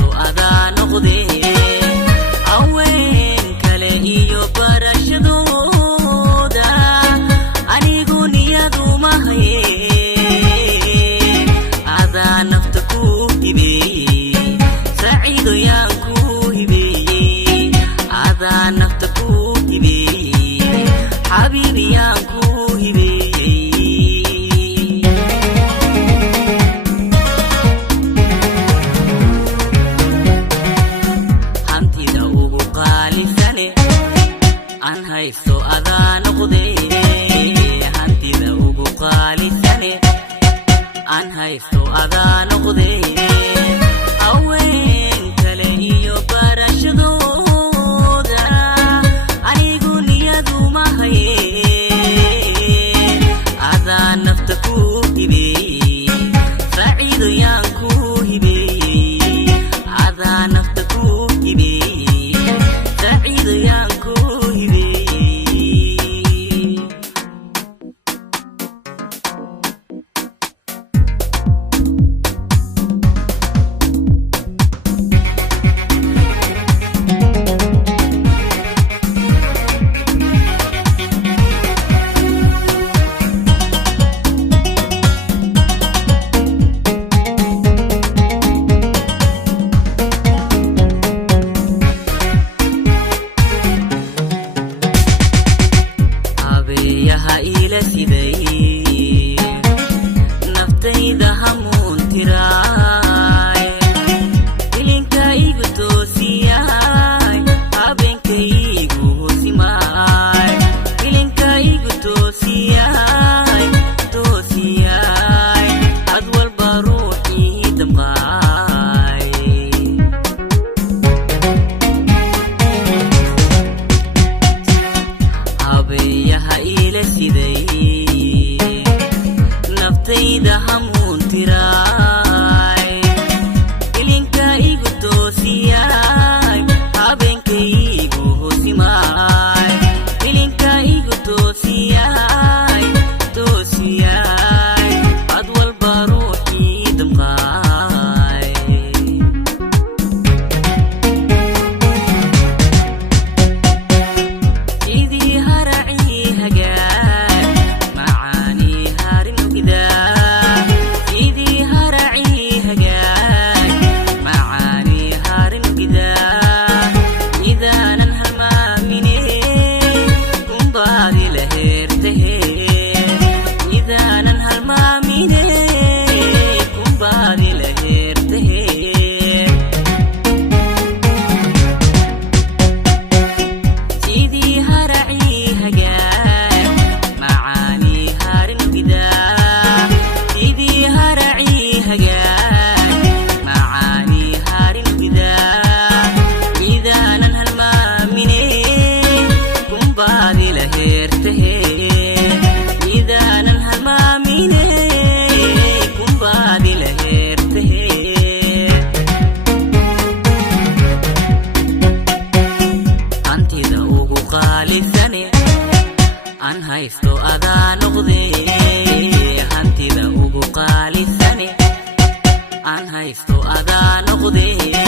haysto adaa noqdee haween kale iyo barashadooda anigu niyadu ma haye adaa nafta ku hibeeyey saciido yaan ku hibeeyey adaa nafta ku hibeeyey xabiibi yaan ku hibeeyey hantida ugu qaalisane aan haysto adaa noqdee hantida ugu qaalisane aan haysto adaa noqdee haween kale iyo barashadooda anigu niyadu ma haye adaa nafta ku hibeeyey saciido yaan ku hibeeyey adaa nafta ku hibeeyey saciido yaan ku hibeeyey abeeyaha ila siday naftayda hamuun tiraay ilinka igu toosiyaay habeenkaygu hoosimaay ilinka igu toosiyaay toosiyaay had walba ruuxii damqaay abeeyaha ila siday naftayda hamuun tiraay ilinka igu toosiyaay habeenkaygu hoosimaay ilinka igu toosiyaay toosiyaay had walba ruuxii damqaay idii haracii hagaag macaanii harinugida idii haracii hagaag macaanii harinugida idaanan halmaamine kumbaadi la heertahe idaanan halmaamine kumbaadi la heertahe sidii haracii hagaag macaanii harinugida sidii haracii hagaag macaanii harinugida idaanan halmaamine kumbaadi la heertahe idaanan halmaamine kumbaadi la heertahe hantida ugu qaalisane aan haysto adaa noqdee hantida ugu qaalisane aan haysto adaa noqdee